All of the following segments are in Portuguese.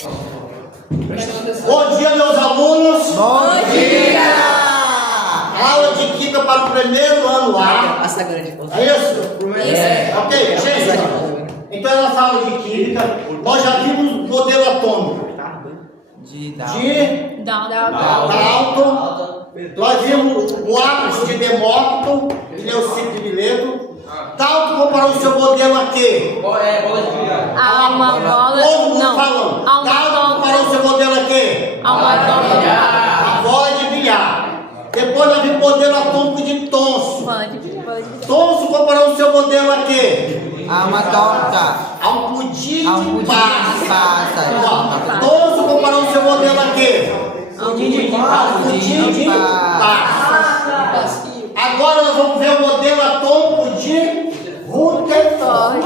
Bom dia, meus alunos. Bom dia! Aula de Química para o primeiro ano A. É isso? Ok, gente. Então, nessa aula de Química, nós já vimos o modelo atômico de Dalton. Nós vimos o átomo de Demócrito e Leucipo de Mileto. Dalton comparou o seu modelo a quê? Bola de bilhar. A uma bola. Todo mundo Não. falando. A uma Dalton comparou o seu modelo a quê? A uma bola. A bola de bilhar. Depois nós vimos o modelo atômico de Thomson. Thomson comparou o seu modelo a quê? A uma torta. A um pudim A um de pudim de passa. passa. Thomson comparou o seu modelo a quê? A um pudim de passa. Agora nós vamos ver o modelo atômico de Rutherford.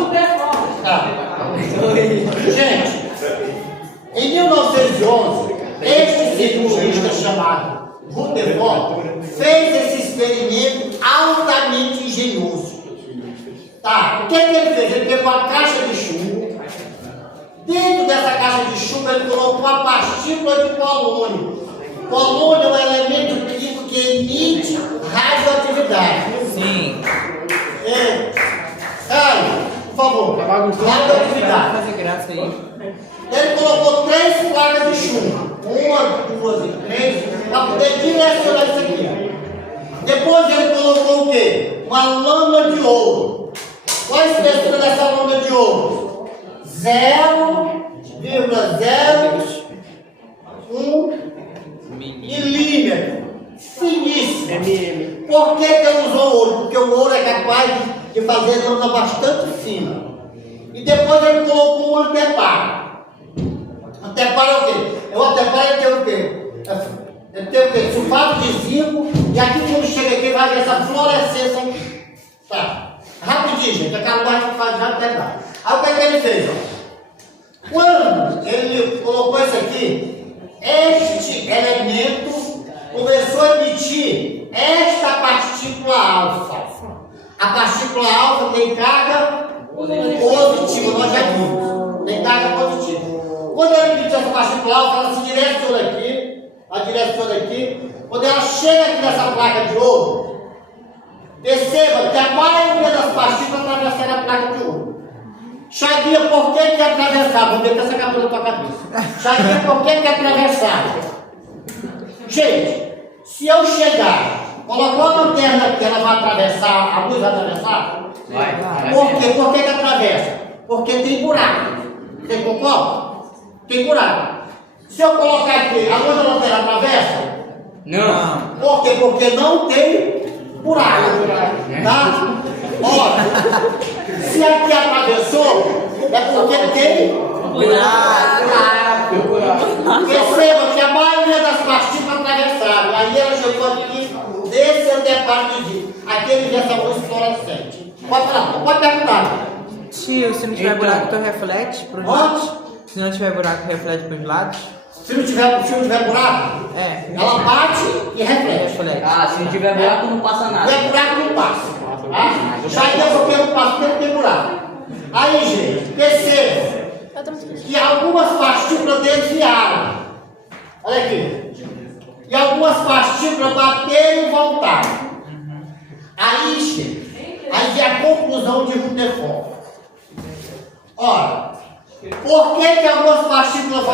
Gente, em 1911, este cientista chamado Rutherford fez esse experimento altamente engenhoso. Tá, o que ele fez? Ele pegou a caixa de chumbo. Dentro dessa caixa de chumbo ele colocou uma partícula de polônio. Polônio é um elemento químico que emite radioatividade. Sim. Caio, por favor, radioatividade. Fazer graça aí. Ele colocou 3 placas de chumbo. 1, 2 e 3, para poder direcionar isso aqui. Depois ele colocou o quê? Uma lâmina de ouro. Qual a espessura dessa lâmina de ouro? 0,01 milímetro. Finíssimo. Por que ele usou ouro? Porque o ouro é capaz de fazer lâmina bastante fina. E depois ele colocou um anteparo. Anteparo é o quê? O anteparo ele tem o quê? Ele tem o quê? Sulfato de zinco. E aqui quando chega aqui vai ver essa fluorescência aqui. Tá. Rapidinho, gente. Acabou de fazer já até lá. Aí o que ele fez? Ó? Quando ele colocou isso aqui, este elemento começou a emitir esta partícula alfa. A partícula alfa tem carga positiva, nós já vimos. Tem carga positiva. Quando ele emitiu essa partícula alfa, ela se direciona aqui, ela direciona aqui. Quando ela chega aqui nessa placa de ouro, perceba que a maioria das partículas atravessaram a placa de ouro. Chaguinha, por que atravessar? Vou meter essa captura na tua cabeça. Chaguinha, por que atravessar? Gente, se eu chegar, colocar uma lanterna aqui, ela vai atravessar, a luz vai atravessar? Vai. Por quê? Por que atravessa? Porque tem buraco. Você concorda? Tem buraco. Se eu colocar aqui, a luz da lanterna atravessa? Não. Por quê? Porque não tem buraco. Tá? Olha, se aqui atravessou, é porque tem buraco. Perceba que a maioria das partículas atravessaram. Aí ela chegou aqui, desse anteparo de zinco. Aqui ele vê essa luz fluorescente. Pode perguntar. Tio, se não tiver buraco, tu reflete pros lados? Se não tiver buraco, reflete pros lados? Se não tiver buraco, É. ela bate e reflete. Se não tiver buraco, não passa Se nada. tiver buraco, não passa. Tá? Já é porque não passa, porque não tem buraco. Aí, gente, perceba que algumas partículas desviaram. Olha aqui. E algumas partículas bateram e voltaram. Aí vem a conclusão de Rutherford. Ora, por que algumas partículas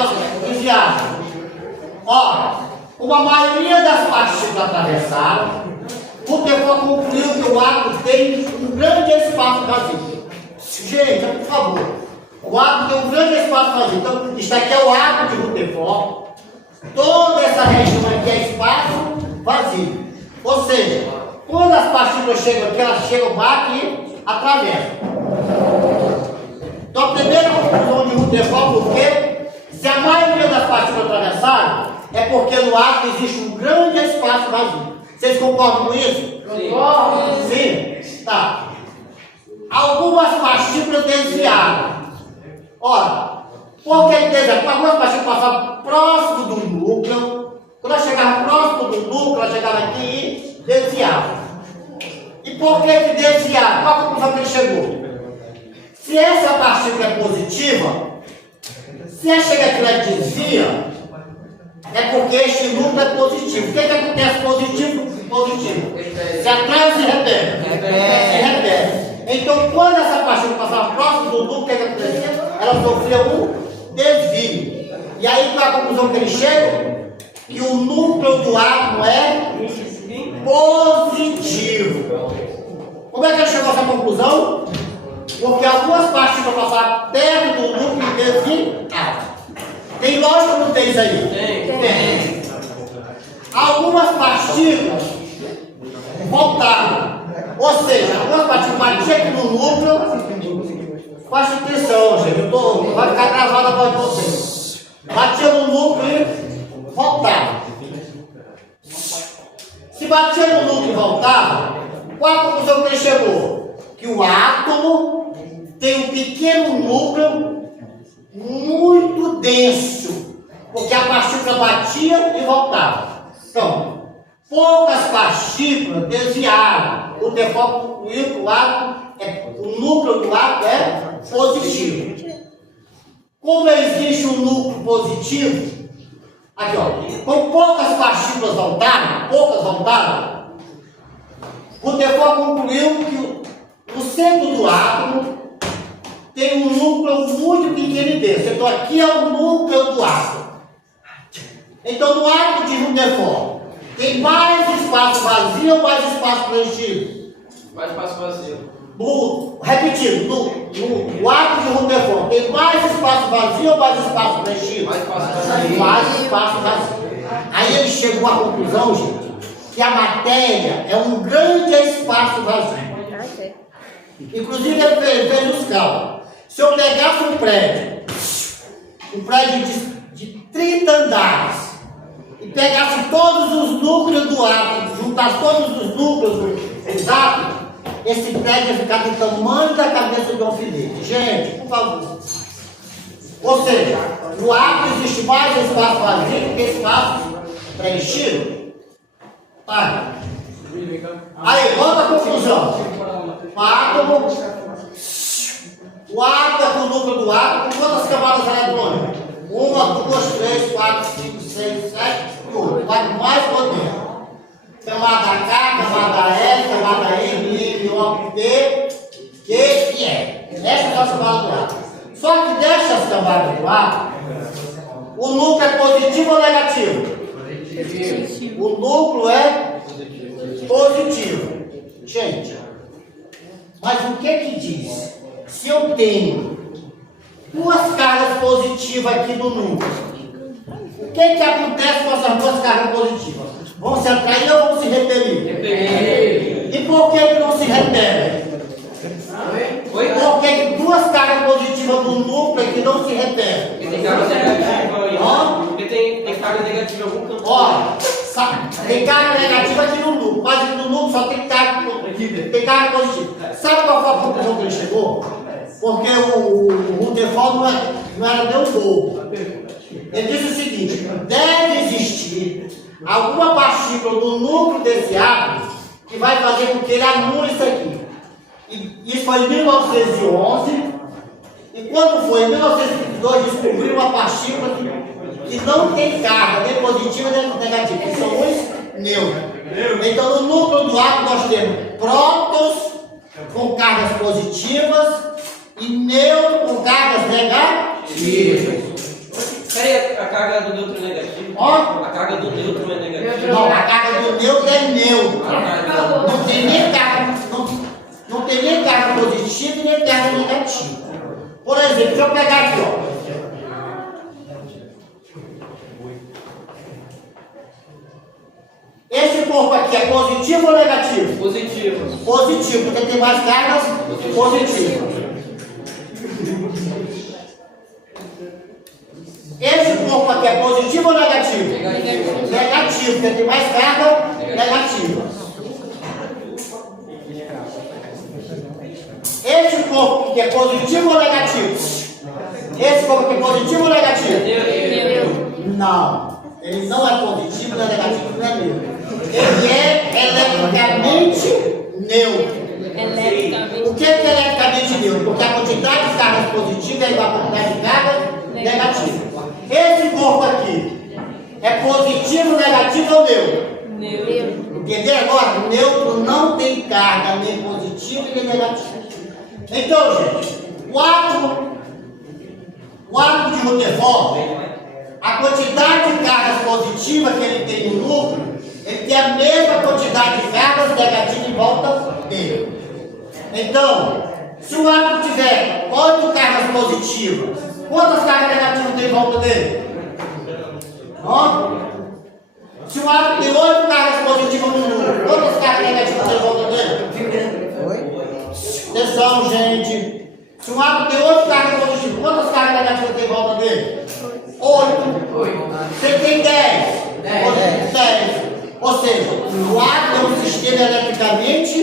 desviaram? Ora, como a maioria das partículas atravessaram, Rutherford concluiu que o átomo tem um grande espaço vazio. Gente, por favor, o átomo tem um grande espaço vazio. Então, isso aqui é o átomo de Rutherford. Toda essa região aqui é espaço vazio. Ou seja, quando as partículas chegam aqui, elas chegam, batem e atravessam. Então, a primeira conclusão de Rutherford, porque se a maioria das partículas atravessaram, é porque no átomo existe um grande espaço vazio. Vocês concordam com isso? Sim? Tá. Algumas partículas desviaram. Ora, por que desviaram? Porque algumas partículas passavam próximo do núcleo. Quando ela chegava próximo do núcleo, ela chegava aqui e desviava. E por que desviaram? Qual a conclusão que ele chegou? Se essa partícula é positiva, Se a chega aqui e desvia, é porque este núcleo é positivo. O que acontece positivo? Positivo. Se atrai ou se repete? Se repete. Então, quando essa partícula passava próximo do núcleo, o que acontecia? Ela sofria um desvio. E aí, qual é a conclusão que ele chega? Que o núcleo do átomo é positivo. Como é que ele chegou a essa conclusão? Porque algumas partículas passaram perto do núcleo e desviaram. Tem lógica ou não tem isso aí? Tem. Algumas partículas voltaram. Ou seja, algumas partículas batiam aqui no núcleo. Preste atenção, gente. Vai ficar gravada a voz de vocês. Batia no núcleo e voltava. Se batia no núcleo e voltava, qual a conclusão que ele chegou? Que o átomo tem um pequeno núcleo muito denso, porque a partícula batia e voltava. Então, poucas partículas desviaram. O default concluiu que o núcleo do átomo é positivo. Como existe um núcleo positivo, aqui ó, com poucas partículas voltaram, o default concluiu que no centro do átomo tem um núcleo muito pequeno e denso. Então aqui é o núcleo do átomo. Então no átomo de Rutherford tem mais espaço vazio ou mais espaço preenchido? Mais espaço vazio. Repetindo, no átomo de Rutherford tem mais espaço vazio ou mais espaço preenchido? Mais espaço vazio. Mais espaço vazio. Aí ele chegou à conclusão, gente, que a matéria é um grande espaço vazio. Inclusive ele fez os cálculos. Se eu pegasse um prédio de 30 andares, e pegasse todos os núcleos do átomo, juntasse todos os núcleos dos átomos, esse prédio ia ficar do tamanho da cabeça de um alfinete. Gente, por favor. Ou seja, no átomo existe mais espaço vazio do que espaço preenchido. Tá. Aí, volta a conclusão. O átomo é o núcleo do átomo, com quantas camadas eletrônicas? 1, 2, 3, 4, 5, 6, 7 e 8. Vai mais poder. Camada K, camada L, camada M, O, P, Q e E. Essas são as camadas do átomo. Só que dessas camadas do átomo, o núcleo é positivo ou negativo? O núcleo é positivo. Gente, mas o que diz? Se eu tenho duas cargas positivas aqui no núcleo, o que acontece com essas duas cargas positivas? Vão se atrair ou vão se repelir? E por que não se repelem? Por que duas cargas positivas no núcleo é que não se repelem? Porque tem carga negativa. Porque tem carga negativa em algum campo. Olha, tem carga negativa aqui no núcleo, mas no núcleo só tem carga positiva. Sabe qual foi a conclusão que ele chegou? Porque o Rutherford não era nem um bobo. Ele disse o seguinte: deve existir alguma partícula no núcleo desse átomo que vai fazer com que ele anule isso aqui. E isso foi em 1911. E quando foi em 1922, descobriu uma partícula que não tem carga, nem positiva nem negativa, que são os nêutrons. Então, no núcleo do átomo nós temos prótons com cargas positivas e nêutrons com cargas negativas. Peraí, a carga do nêutron é negativa? Ó. A carga do nêutron é negativa? Não, a carga do nêutron é nêutron. Não tem nem carga, não tem nem carga positiva e nem carga negativa. Por exemplo, deixa eu pegar aqui, ó. Esse corpo aqui é positivo ou negativo? Positivo. Positivo, porque tem mais cargas positivas. Esse corpo aqui é positivo ou negativo? Negativo, porque tem mais carga negativa. Esse corpo aqui é positivo ou negativo? Esse corpo aqui é positivo ou negativo? Não. Ele não é positivo, não é negativo, não é neutro. Ele é eletricamente neutro. O que é eletricamente neutro? Porque a quantidade de cargas positivas é igual à quantidade de cargas Negativo. Esse corpo aqui é positivo, negativo ou neutro? Neutro. Entendeu agora? O neutro não tem carga nem positiva nem negativa. Então, gente, o átomo de Rutherford, a quantidade de cargas positivas que ele tem no núcleo, ele tem a mesma quantidade de cargas negativas em volta dele. Então, se o átomo tiver 8 cargas positivas, quantas cargas negativas tem em volta dele? Se o átomo tem 8 cargas positivas no núcleo, quantas cargas negativas tem em volta dele? Atenção, gente. Se um átomo tem 8 cargas positivas, quantas cargas negativas tem em volta dele? 8. Você tem 10. 10. Ou seja, o átomo é um sistema eletricamente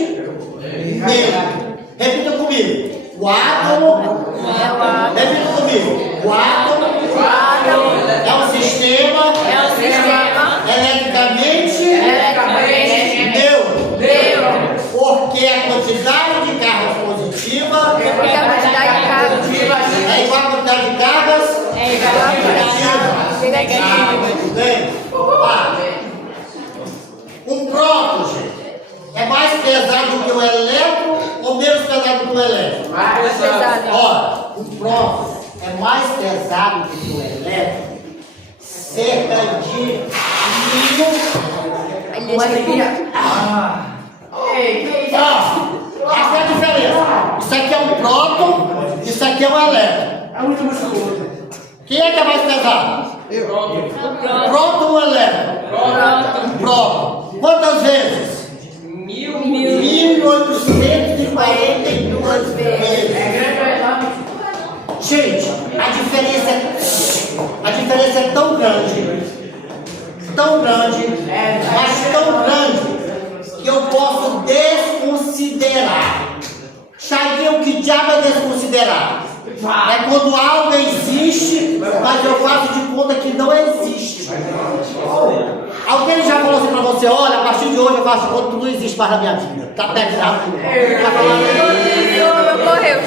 neutro. Repita comigo. O átomo. Repita comigo. O átomo é um sistema eletricamente neutro. Porque a quantidade de cargas positivas é igual a quantidade de cargas negativas. Bem, um próton, gente, é mais pesado do que o elétron ou menos pesado do que o elétron? Mais pesado. Ora, o próton é mais pesado do que o elétron, cerca de 1000. Essa é a diferença. Isso aqui é um próton, isso aqui é um elétron. Quem é que é mais pesado? Próton ou elétron? Um próton. Quantas vezes? 1842 vezes. Gente, a diferença é tão grande, mas tão grande, que eu posso desconsiderar. Sabe o que diabo é desconsiderar? É quando algo existe, mas eu faço de conta que não existe. Alguém já falou assim pra você: olha, a partir de hoje eu faço de conta que não existe mais na minha vida. Tá pesado. Morreu.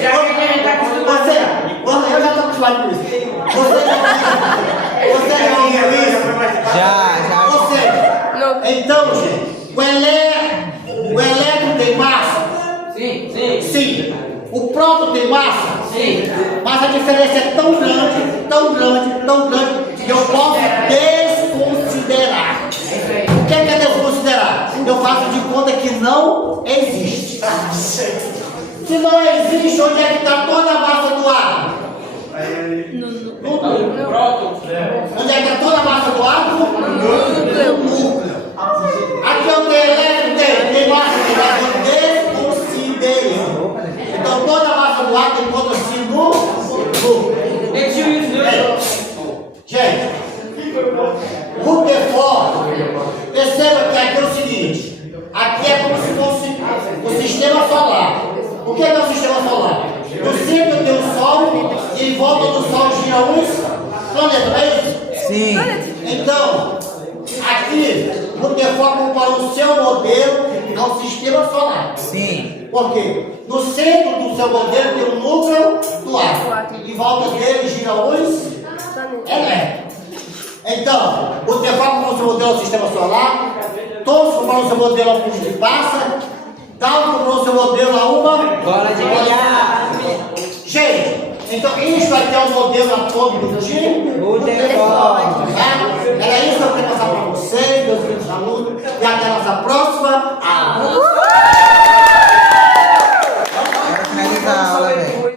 Eu já tô acostumado com isso. Você já ouviu isso? Já. Ou seja, então, gente, o elétron tem massa? Sim. O próton tem massa? Sim. Mas a diferença é tão grande, que eu posso desconsiderar. O que é desconsiderar? Eu faço de conta que não existe. Se não existe, onde é que está toda a massa do átomo? No Próton. Onde é que está toda a massa do átomo? No núcleo. Aqui eu tenho elétron, tem massa, eu desconsidero. Então toda a massa do átomo encontra-se no núcleo. Gente, Rutherford, perceba que aqui é o seguinte: aqui é como se fosse o sistema solar. O que é o sistema solar? No centro tem o Sol e em volta do Sol giram os planetas, não é isso? Sim. Então, aqui, Rutherford comparou o seu modelo ao sistema solar. Sim. Por quê? No centro do seu modelo tem o núcleo do átomo. Em volta dele giram os elétrons. Então, o Rutherford comparou o seu modelo ao sistema solar, todos comparou o seu modelo ao fluxo de passa, Dalton comparou o seu modelo a uma Bola de bilhar. Gente, então isso aqui é o modelo atômico de Rutherford. Era isso que eu queria passar para vocês, meus queridos alunos, e até a nossa próxima aula.